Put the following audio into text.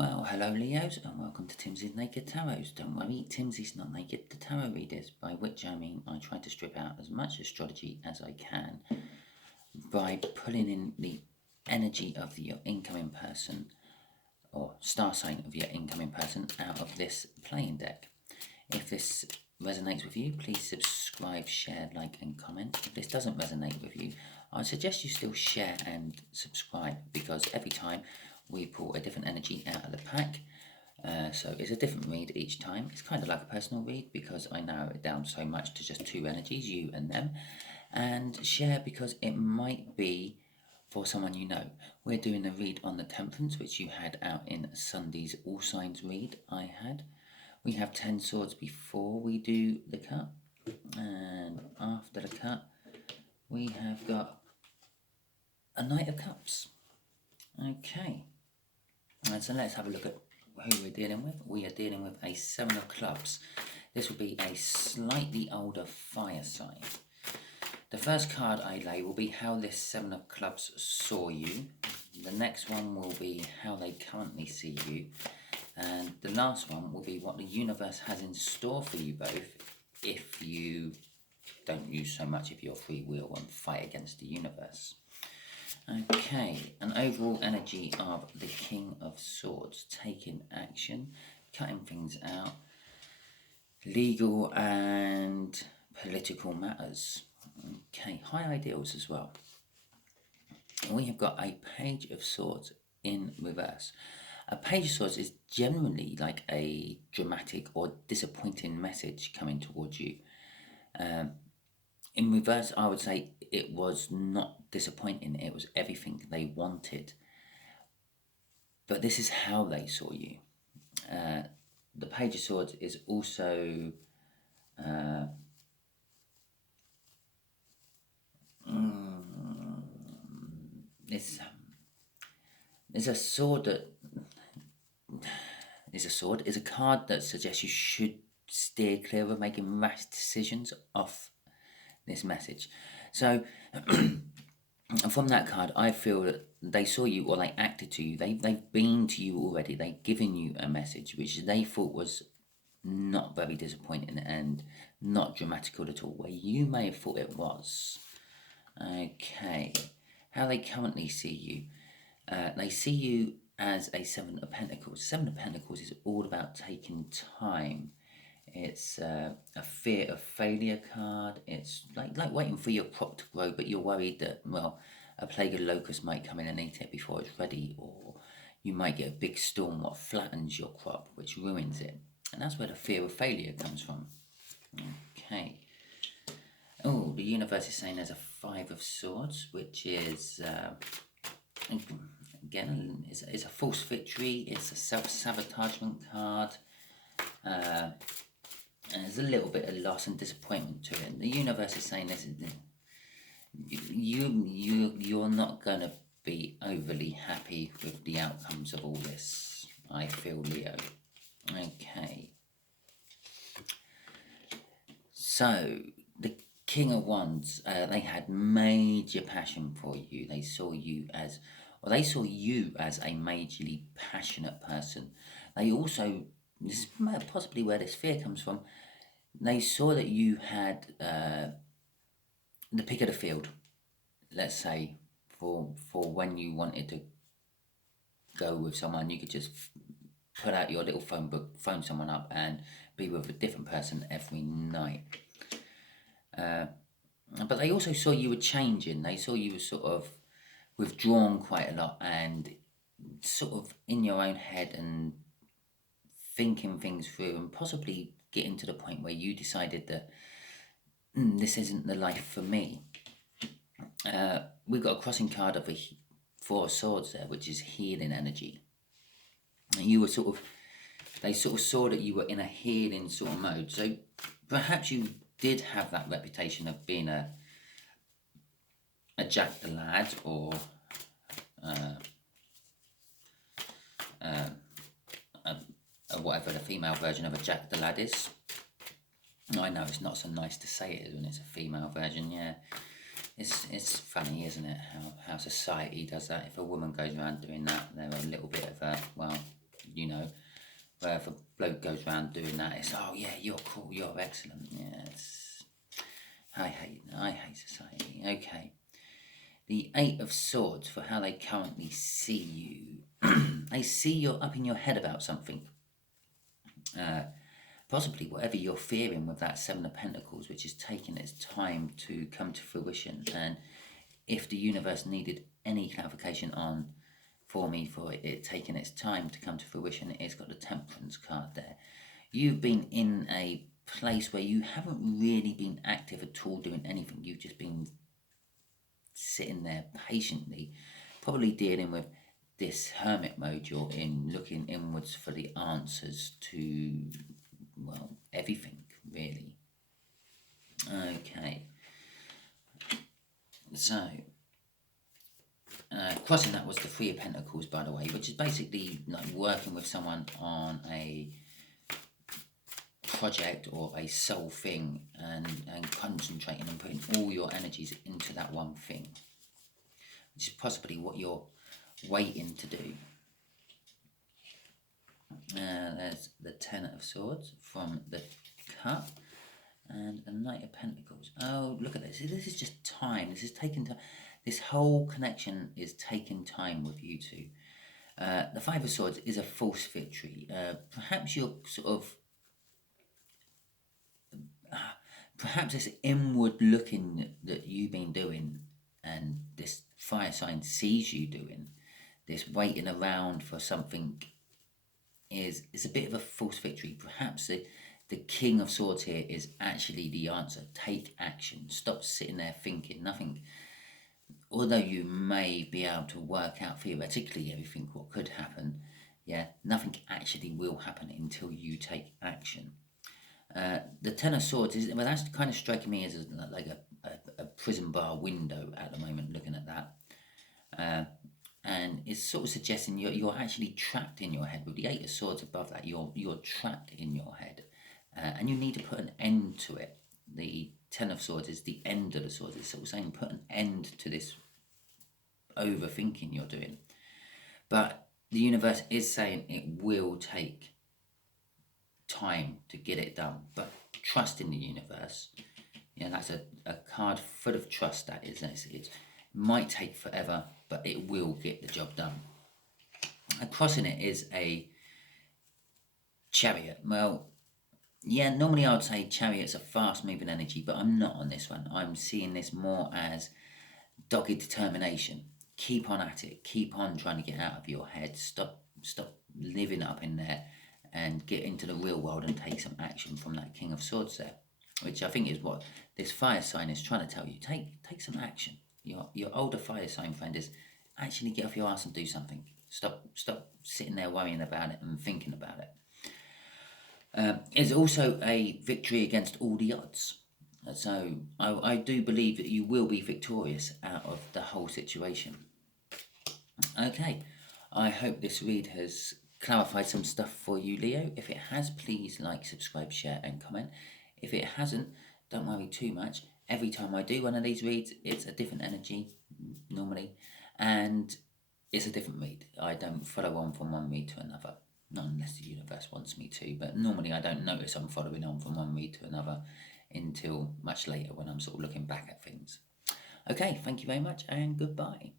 Well, hello Leos, and welcome to Timsy Naked Tarot. Don't worry, Timsy's not naked, the tarot readers, by which I mean I try to strip out as much astrology as I can by pulling in the energy of your incoming person, or star sign of your incoming person, out of this playing deck. If this resonates with you, please subscribe, share, like and comment. If this doesn't resonate with you, I suggest you still share and subscribe, because every time we pull a different energy out of the pack. So it's a different read each time. It's kind of like a personal read because I narrow it down so much to just two energies, you and them. And share because it might be for someone you know. We're doing a read on the Temperance, which you had out in Sunday's All Signs read I had. We have 10 swords before we do the cut. And after the cut, we have got a Knight of Cups. Okay. And so let's have a look at who we're dealing with. We are dealing with a 7 of Clubs. This will be a slightly older fire sign. The first card I lay will be how this 7 of Clubs saw you. The next one will be how they currently see you. And the last one will be what the universe has in store for you both if you don't use so much of your free will and fight against the universe. Okay, an overall energy of the King of Swords, taking action, cutting things out, legal and political matters. Okay, high ideals as well. And we have got a Page of Swords in reverse. A Page of Swords is generally like a dramatic or disappointing message coming towards you. In reverse, I would say it was not disappointing. It was everything they wanted. But this is how they saw you. The Page of Swords is also it's a sword that is a sword. Is a card that suggests you should steer clear of making rash decisions off this message. So from that card, I feel that they saw you, or they acted to you. They've been to you already. They've given you a message which they thought was not very disappointing and not dramatical at all, where you may have thought it was. Okay, how they currently see you. They see you as a 7 of Pentacles. 7 of Pentacles is all about taking time. It's a fear of failure card. It's like waiting for your crop to grow, but you're worried that, well, a plague of locusts might come in and eat it before it's ready, or you might get a big storm that flattens your crop, which ruins it. And that's where the fear of failure comes from. Okay. Oh, the universe is saying there's a 5 of Swords, which is, again, is a false victory. It's a self-sabotagement card. And there's a little bit of loss and disappointment to it. The universe is saying this: you're not going to be overly happy with the outcomes of all this, I feel, Leo. Okay. So the King of Wands, they had major passion for you. They saw you as, or they saw you as a majorly passionate person. They also, this is possibly where this fear comes from, they saw that you had the pick of the field, let's say, for when you wanted to go with someone. You could just put out your little phone book, phone someone up and be with a different person every night. But they also saw you were changing. They saw you were sort of withdrawn quite a lot and sort of in your own head and thinking things through, and possibly getting to the point where you decided that this isn't the life for me. We've got a crossing card of a 4 of Swords there, which is healing energy. And you were they sort of saw that you were in a healing sort of mode. So perhaps you did have that reputation of being a Jack the Lad, or whatever the female version of a Jack the Lad is. I know it's not so nice to say it when it's a female version, yeah. It's funny, isn't it, how society does that. If a woman goes around doing that, they're a little bit of a, well, Where if a bloke goes around doing that, it's, oh yeah, you're cool, you're excellent. Yeah, I hate society. Okay. The Eight of Swords, for how they currently see you. They see you're up in your head about something. Possibly whatever you're fearing with that Seven of Pentacles, which is taking its time to come to fruition. And if the universe needed any clarification on for me for it taking its time to come to fruition, it's got the Temperance card there. You've been in a place where you haven't really been active at all doing anything. You've just been sitting there patiently, probably dealing with this hermit mode you're in, looking inwards for the answers to, well, everything, really. Okay. So, crossing that was the Three of Pentacles, by the way, which is basically like working with someone on a project or a sole thing and concentrating and putting all your energies into that one thing, which is possibly what you're waiting to do. There's the Ten of Swords from the Cup and a Knight of Pentacles. Oh, look at this. This is just time. This is taking time. This whole connection is taking time with you two. The Five of Swords is a false victory. Perhaps you're sort of... perhaps this inward looking that you've been doing and this fire sign sees you doing, this waiting around for something is a bit of a false victory. Perhaps the King of Swords here is actually the answer. Take action. Stop sitting there thinking nothing. Although you may be able to work out theoretically everything what could happen, yeah, nothing actually will happen until you take action. The Ten of Swords is, well, that's kind of striking me as like a prison bar window at the moment, looking at that. And it's sort of suggesting you're actually trapped in your head. With the Eight of Swords above that, you're trapped in your head, and you need to put an end to it. The Ten of Swords is the end of the swords. It's sort of saying put an end to this overthinking you're doing. But the universe is saying it will take time to get it done. But trust in the universe. Yeah, that's a card full of trust, that is. It might take forever, but it will get the job done. And crossing it is a Chariot. Well, yeah, normally I would say Chariot's a fast-moving energy, but I'm not on this one. I'm seeing this more as dogged determination. Keep on at it. Keep on trying to get out of your head. Stop living up in there and get into the real world and take some action from that King of Swords there, which I think is what this fire sign is trying to tell you. Take some action. Your older fire sign friend is actually get off your ass and do something. Stop sitting there worrying about it and thinking about it. It's also a victory against all the odds. So I do believe that you will be victorious out of the whole situation. Okay, I hope this read has clarified some stuff for you, Leo. If it has, please like, subscribe, share and comment. If it hasn't, don't worry too much. Every time I do one of these reads, it's a different energy, normally, and it's a different read. I don't follow on from one read to another, not unless the universe wants me to, but normally I don't notice I'm following on from one read to another until much later when I'm sort of looking back at things. Okay, thank you very much and goodbye.